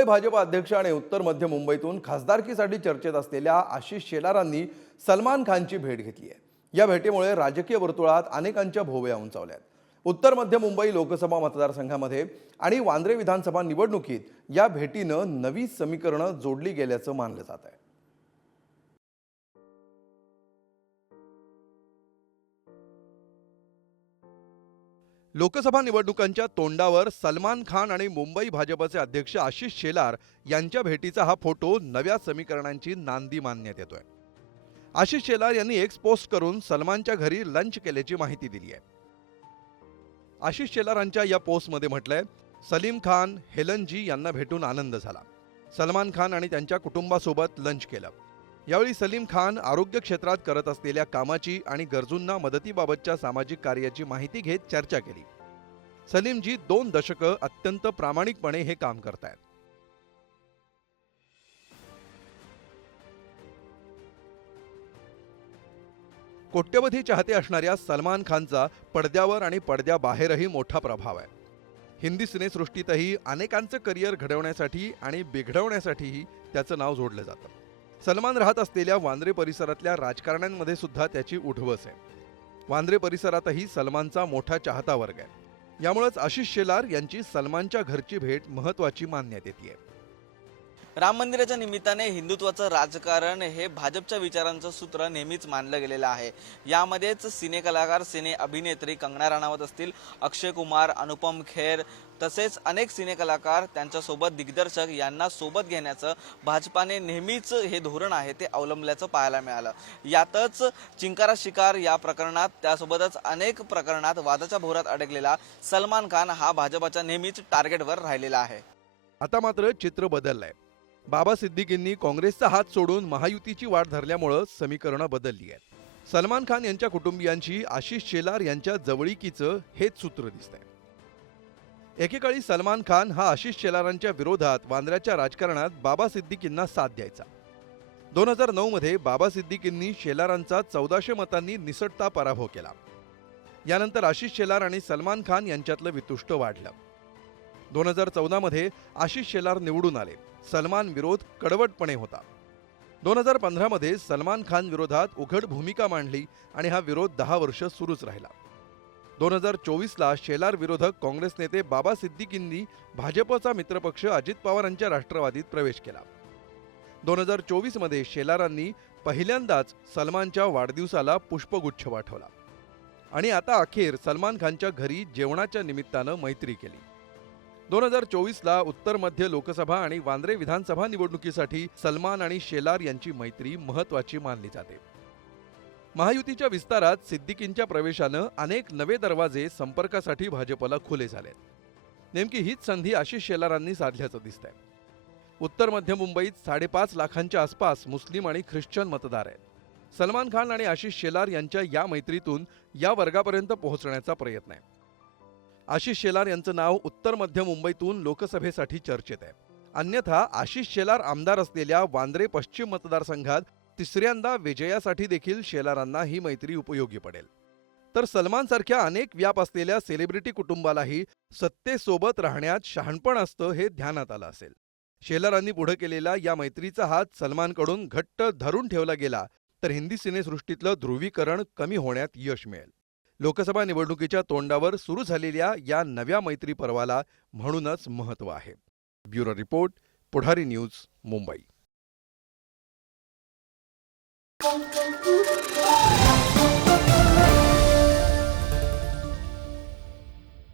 मुंबई भाजप अध्यक्ष आणि उत्तर मध्य मुंबईतून खासदारकीसाठी चर्चेत असलेल्या आशिष शेलारांनी सलमान खानची भेट घेतली आहे. या भेटीमुळे राजकीय वर्तुळात अनेकांच्या भोवया उंचावल्यात उत्तर मध्य मुंबई लोकसभा मतदारसंघामध्ये आणि वांद्रे विधानसभा निवडणुकीत या भेटीनं नवी समीकरणं जोडली गेल्याचं मानलं जात आहे. लोकसभा निवडणुकांच्या तोंडावर सलमान खान आणि मुंबई भाजपचे अध्यक्ष आशिष शेलार यांच्या भेटीचा हा फोटो नव्या समीकरणांची नांदी मानण्यात येतोय. आशिष शेलार यांनी एक्स पोस्ट करून सलमानच्या घरी लंच केल्याची माहिती दिली आहे आशिष शेलारांच्या या पोस्टमध्ये म्हटलंय सलीम खान हेलनजी यांना भेटून आनंद झाला. सलमान खान आणि त्यांच्या कुटुंबासोबत लंच केलं. यावेळी सलीम खान आरोग्य क्षेत्रात करत असलेल्या कामाची आणि गरजूंना मदतीबाबतच्या सामाजिक कार्याची माहिती घेत चर्चा केली. सलीमजी दोन दशकं अत्यंत प्रामाणिकपणे हे काम करतायत. कोट्यवधी चाहते असणाऱ्या सलमान खानचा पडद्यावर आणि पडद्याबाहेरही मोठा प्रभाव आहे. हिंदी सिनेसृष्टीतही अनेकांचं करिअर घडवण्यासाठी आणि बिघडवण्यासाठीही त्याचं नाव जोडलं जातं. सलमान राहत असलेल्या वांद्रे परिसरातल्या राजकारण्यांमध्ये सुद्धा त्याची उठवस आहे. वांद्रे परिसरातही सलमानचा मोठा चाहता वर्ग आहे. यामुळेच आशिष शेलार यांची सलमानच्या घरची भेट महत्वाची मानण्यात येते राम मंदिराच्या निमित्ताने हिंदुत्वाचं राजकारण हे भाजपच्या विचारांचं सूत्र नेहमीच मानलं गेलेलं आहे. यामध्येच सिने कलाकार सिने अभिनेत्री कंगना राणावत असतील अक्षय कुमार अनुपम खेर तसेच अनेक सिने कलाकार त्यांच्यासोबत दिग्दर्शक यांना सोबत घेण्याचं भाजपाने नेहमीच हे धोरण आहे ते अवलंबल्याचं पाहायला मिळालं. यातच चिंकारा शिकार या प्रकरणात त्यासोबतच अनेक प्रकरणात वादाच्या भोरात अडकलेला सलमान खान हा भाजपाच्या नेहमीच टार्गेटवर राहिलेला आहे. आता मात्र चित्र बदललंय. बाबा सिद्दीकींनी काँग्रेसचा हात सोडून महायुतीची वाट धरल्यामुळं समीकरणं बदलली आहेत. सलमान खान यांच्या कुटुंबियांची आशिष शेलार यांच्या जवळीकीचं हेच सूत्र दिसतंय. एकेकाळी सलमान खान हा आशिष शेलारांच्या विरोधात वांद्र्याच्या राजकारणात बाबा सिद्दीकींना साथ द्यायचा. दोन हजार नऊमध्ये बाबा सिद्दीकींनी शेलारांचा चौदाशे मतांनी निसटता पराभव केला. यानंतर आशिष शेलार आणि सलमान खान यांच्यातलं वितुष्ट वाढलं. दोन हजार चौदामध्ये आशिष शेलार निवडून आले. सलमान विरोध कडवटपणे होता. दोन हजार पंधरामध्ये सलमान खान विरोधात उघड भूमिका मांडली आणि हा विरोध दहा वर्ष सुरूच राहिला. दोन हजार चोवीसला शेलार विरोधक काँग्रेस नेते बाबा सिद्दीकींनी भाजपचा मित्रपक्ष अजित पवारांच्या राष्ट्रवादीत प्रवेश केला. दोन हजार चोवीसमध्ये शेलारांनी पहिल्यांदाच सलमानच्या वाढदिवसाला पुष्पगुच्छ पाठवला. आणि आता अखेर सलमान खानच्या घरी जेवणाच्या निमित्तानं मैत्री केली. दोन हजार चोवीसला उत्तर मध्य लोकसभा आणि वांद्रे विधानसभा निवडणुकीसाठी सलमान आणि शेलार यांची मैत्री महत्वाची मानली जाते. महायुतीच्या विस्तारात सिद्दीकींच्या प्रवेशानं अनेक नवे दरवाजे संपर्कासाठी भाजपला खुले झालेत. नेमकी हीच संधी आशिष शेलारांनी साधल्याचं दिसतंय. उत्तर मध्य मुंबईत साडेपाच लाखांच्या आसपास मुस्लिम आणि ख्रिश्चन मतदार आहेत. सलमान खान आणि आशिष शेलार यांच्या या मैत्रीतून या वर्गापर्यंत पोहोचण्याचा प्रयत्न आहे. आशिष शेलार यांचं नाव उत्तर मध्य मुंबईतून लोकसभेसाठी चर्चेत आहे. अन्यथा आशिष शेलार आमदार असलेल्या वांद्रे पश्चिम मतदारसंघात तिसऱ्यांदा विजयासाठी देखील शेलारांना ही मैत्री उपयोगी पडेल. तर सलमानसारख्या अनेक व्याप असलेल्या सेलिब्रिटी कुटुंबालाही सत्तेसोबत राहण्यात शहाणपण असतं हे ध्यानात आलं असेल. शेलारांनी पुढे केलेला या मैत्रीचा हात सलमानकडून घट्ट धरून ठेवला गेला तर हिंदी सिनेसृष्टीतलं ध्रुवीकरण कमी होण्यात यश मिळेल. लोकसभा निवडणुकीच्या तोंडावर सुरू झालेल्या या नव्या मैत्री पर्वाला म्हणूनच महत्त्व आहे. Bureau report Pudhari news Mumbai.